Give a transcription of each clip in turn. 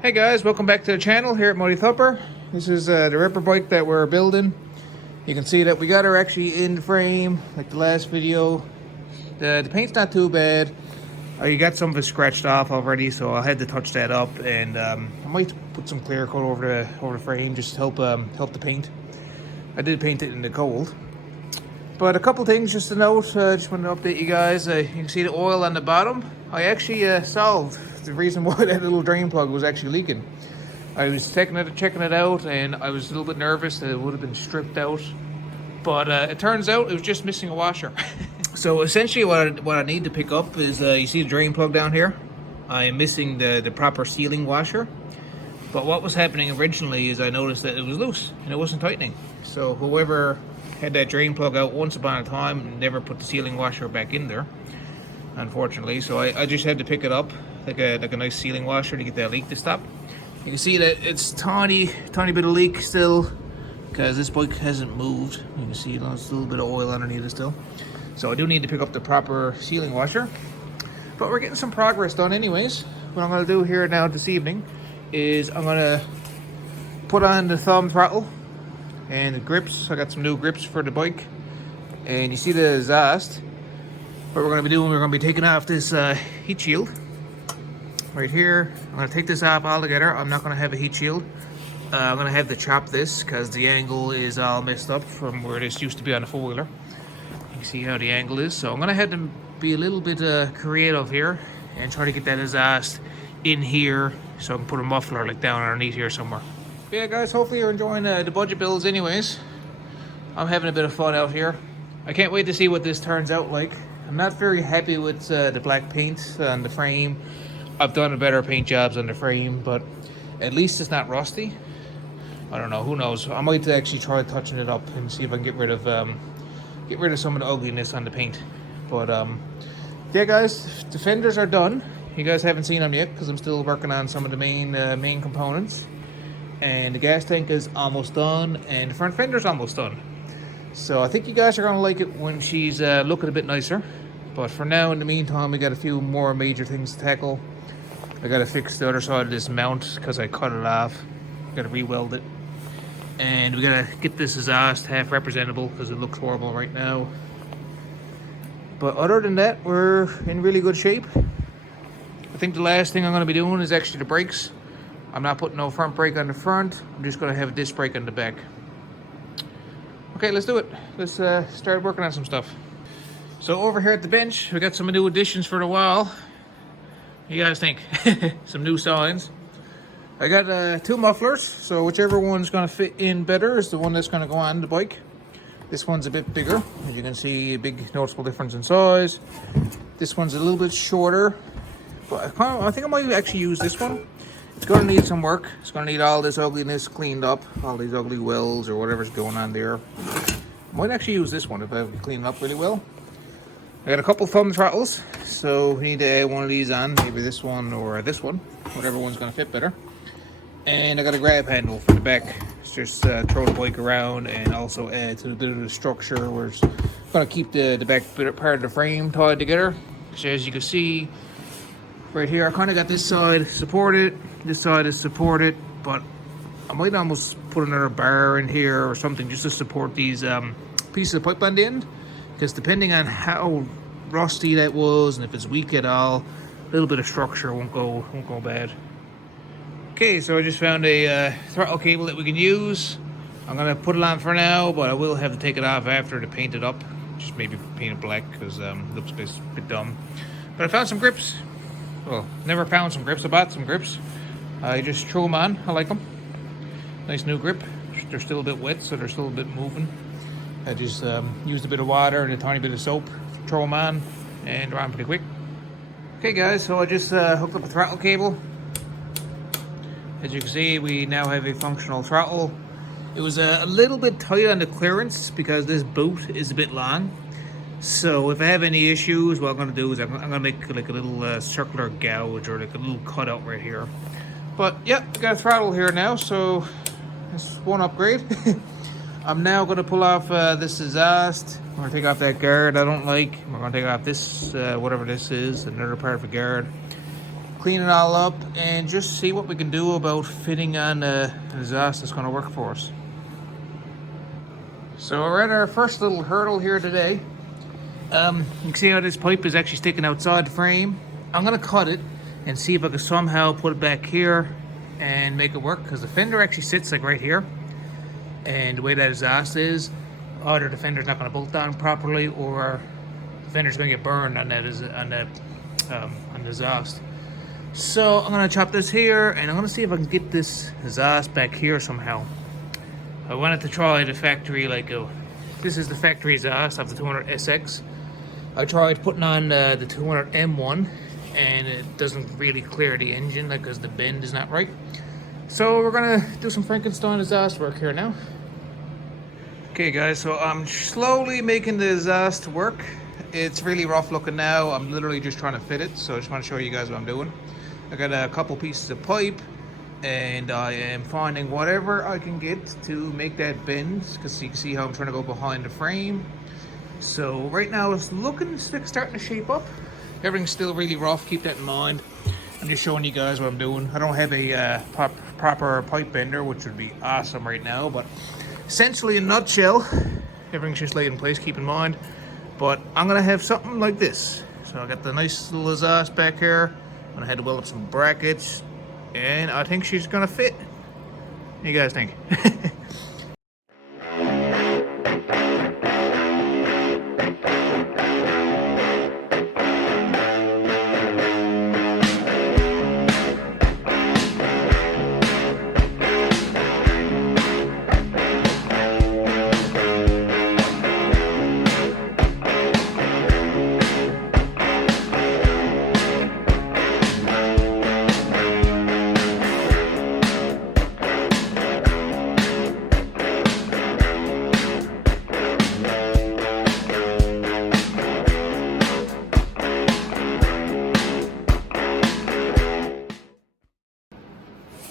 Hey guys, welcome back to the channel here at MuddyThumper. This is the ripper bike that we're building. You can see that we got her actually in the frame, like the last video. The paint's not too bad. You got some of it scratched off already, so I had to touch that up, and I might put some clear coat over the frame just to help the paint. I did paint it in the cold. But a couple things just to note, just want to update you guys. You can see the oil on the bottom. I actually solved the reason why that little drain plug was actually leaking. I was checking it out, and I was a little bit nervous that it would have been stripped out. But it turns out it was just missing a washer. So essentially what I need to pick up is, you see the drain plug down here? I am missing the proper sealing washer. But what was happening originally is I noticed that it was loose and it wasn't tightening. So whoever had that drain plug out once upon a time never put the sealing washer back in there, unfortunately. So I just had to pick it up like a nice sealing washer to get that leak to stop. You can see that it's tiny bit of leak still because this bike hasn't moved. You can see there's a little bit of oil underneath it still. So I do need to pick up the proper sealing washer, but we're getting some progress done anyways. What I'm going to do here now this evening is I'm going to put on the thumb throttle and the grips. I got some new grips for the bike, and you see the exhaust. What we're going to be doing, we're going to be taking off this heat shield right here. I'm going to take this off altogether. I'm not going to have a heat shield. I'm going to have to chop this because the angle is all messed up from where this used to be on the four-wheeler. You can see how the angle is. So I'm going to have to be a little bit creative here and try to get that exhaust in here so I can put a muffler like down underneath here somewhere. But yeah guys, hopefully you're enjoying the budget builds anyways. I'm having a bit of fun out here. I can't wait to see what this turns out like. I'm not very happy with the black paint on the frame. I've done better paint jobs on the frame, but at least it's not rusty. I don't know, who knows. I might actually try touching it up and see if I can get rid of some of the ugliness on the paint. But yeah guys, the fenders are done. You guys haven't seen them yet because I'm still working on some of the main components. And the gas tank is almost done, and the front fender's almost done. So I think you guys are going to like it when she's looking a bit nicer. But for now, in the meantime, we got a few more major things to tackle. I got to fix the other side of this mount because I cut it off. Got to re-weld it. And we got to get this exhaust half representable because it looks horrible right now. But other than that, we're in really good shape. I think the last thing I'm going to be doing is actually the brakes. I'm not putting no front brake on the front. I'm just going to have a disc brake on the back. Okay, let's do it. Let's start working on some stuff. So over here at the bench, we got some new additions for the wall. What do you guys think? Some new signs. I got two mufflers, so whichever one's going to fit in better is the one that's going to go on the bike. This one's a bit bigger. As you can see, a big noticeable difference in size. This one's a little bit shorter, but I think I might actually use this one. It's going to need some work. It's going to need all this ugliness cleaned up, all these ugly wells or whatever's going on there. I might actually use this one if I clean it up really well. I got a couple thumb throttles, so we need to add one of these on, maybe this one or this one, whatever one's going to fit better. And I got a grab handle for the back. It's just throw the bike around and also add to a bit of the structure where it's going to keep the back part of the frame tied together. So as you can see right here, I kind of got this side supported, this side is supported, but I might almost put another bar in here or something just to support these pieces of pipe on the end, because depending on how rusty that was and if it's weak at all, a little bit of structure won't go bad. Okay, so I just found a throttle cable that we can use. I'm gonna put it on for now, but I will have to take it off after to paint it up. Just maybe paint it black because it looks a bit dumb. But I found some grips. Well, never found some grips. I bought some grips. I just threw them on. I like them. Nice new grip. They're still a bit wet, so they're still a bit moving. I just used a bit of water and a tiny bit of soap, throw them on, and they're on pretty quick. Okay guys, so I just hooked up a throttle cable. As you can see, we now have a functional throttle. It was a little bit tight on the clearance because this boot is a bit long. So if I have any issues, what I'm going to do is I'm going to make like a little circular gouge or like a little cutout right here. But yeah, I got a throttle here now, so that's one upgrade. I'm now going to pull off this exhaust. I'm going to take off that guard I don't like. We're going to take off this, whatever this is, another part of the guard. clean it all up, and just see what we can do about fitting on an exhaust that's going to work for us. So we're at our first little hurdle here today. You can see how this pipe is actually sticking outside the frame. I'm going to cut it and see if I can somehow put it back here and make it work, because the fender actually sits like right here, and the way that exhaust is, either the fender's not going to bolt down properly, or the fender's going to get burned on the exhaust. So I'm going to chop this here, and I'm going to see if I can get this exhaust back here somehow. I wanted to try the factory, this is the factory exhaust of the 200SX. I tried putting on the 200M1, and it doesn't really clear the engine because the bend is not right. So we're gonna do some Frankenstein exhaust work here now. Okay guys, so I'm slowly making the exhaust work. It's really rough looking now. I'm literally just trying to fit it, so I just want to show you guys what I'm doing. I got a couple pieces of pipe, and I am finding whatever I can get to make that bend, because you can see how I'm trying to go behind the frame. So right now it's starting to shape up. Everything's still really rough, keep that in mind. I'm just showing you guys what I'm doing. I don't have a proper pipe bender, which would be awesome right now, but essentially in a nutshell, everything's just laid in place, keep in mind. But I'm gonna have something like this. So I got the nice little exhaust back here. I'm gonna have to weld up some brackets, and I think she's gonna fit. What do you guys think?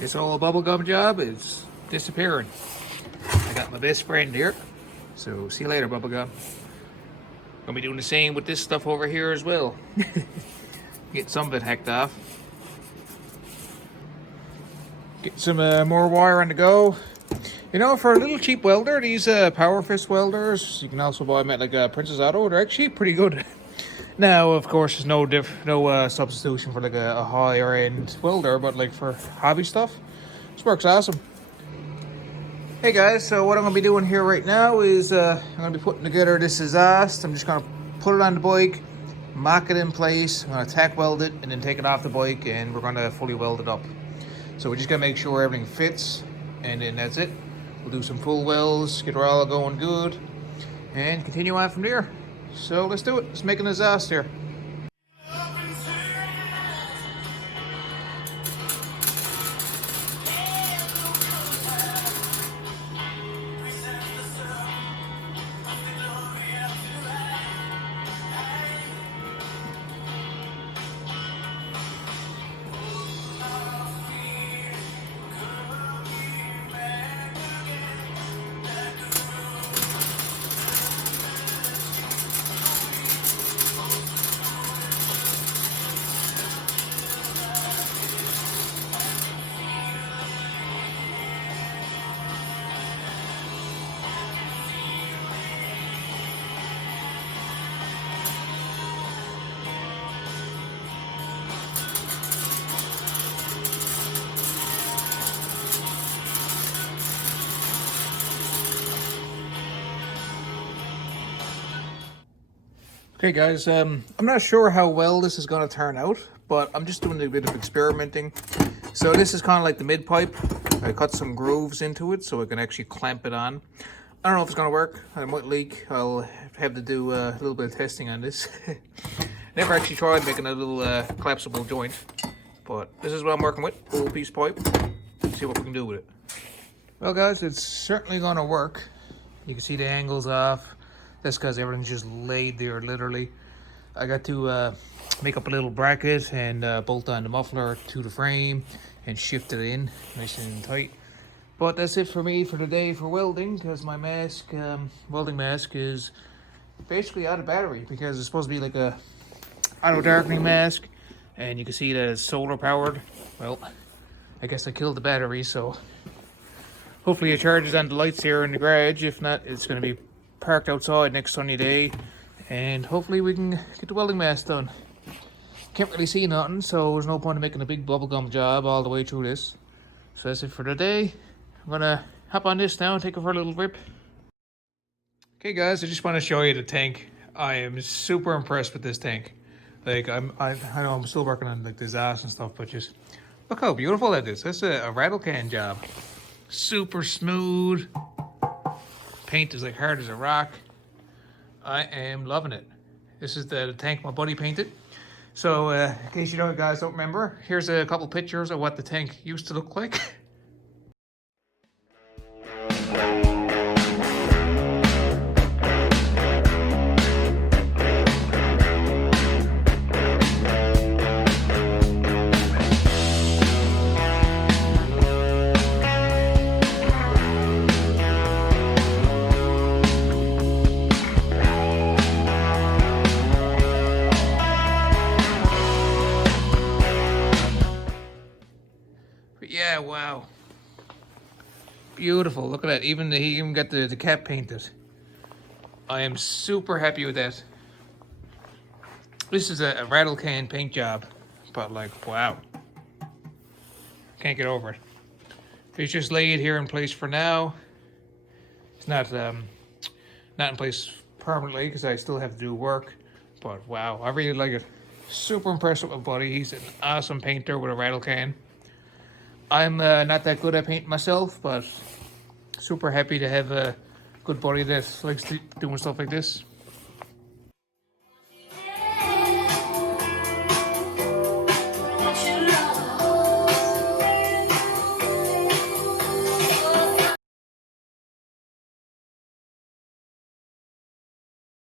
This whole bubblegum job is disappearing. I got my best friend here, so see you later, bubblegum. Gonna be doing the same with this stuff over here as well. Get some of it hacked off. Get some more wire on the go. You know, for a little cheap welder, these Power Fist welders, you can also buy them at like Princess Auto. They're actually pretty good. Now, of course, there's no substitution for like a higher end welder, but like for hobby stuff, this works awesome. Hey guys, so what I'm gonna be doing here right now is I'm gonna be putting together this exhaust. I'm just gonna put it on the bike, mock it in place. I'm gonna tack weld it and then take it off the bike, and we're gonna fully weld it up. So we're just gonna make sure everything fits, and then that's it. We'll do some full welds, get her all going good, and continue on from there. So let's do it. Let's make an exhaust here. Okay guys, I'm not sure how well this is going to turn out, but I'm just doing a bit of experimenting. So this is kind of like the mid pipe. I cut some grooves into it so I can actually clamp it on. I don't know if it's going to work. I might leak. I'll have to do a little bit of testing on this. Never actually tried making a little collapsible joint, but this is what I'm working with. Old piece of pipe. See what we can do with it. Well guys, it's certainly going to work. You can see the angles off. That's because everything's just laid there, literally. I got to make up a little bracket and bolt on the muffler to the frame and shift it in nice and tight. But that's it for me for today for welding, because my mask, welding mask, is basically out of battery, because it's supposed to be like a auto darkening mask, And you can see that it's solar powered. Well, I guess I killed the battery, so hopefully it charges on the lights here in the garage. If not, it's going to be parked outside next sunny day, and hopefully we can get the welding mask done. Can't really see nothing, so there's no point in making a big bubblegum job all the way through this. So that's it for today. I'm gonna hop on this now and take it for a little rip. Okay guys, I just want to show you the tank. I am super impressed with this tank. Like I know I'm still working on like the exhaust and stuff, but just look how beautiful that is. That's a rattle can job. Super smooth. Paint is like hard as a rock. I am loving it. This is the tank my buddy painted. So in case you guys don't remember, here's a couple pictures of what the tank used to look like. Yeah, wow. Beautiful. Look at that. He even got the cap painted. I am super happy with that. This is a rattle can paint job. But like, wow. Can't get over it. It's just laid here in place for now. It's not in place permanently because I still have to do work. But wow, I really like it. Super impressed with my buddy. He's an awesome painter with a rattle can. I'm not that good at painting myself, but super happy to have a good buddy that likes doing stuff like this.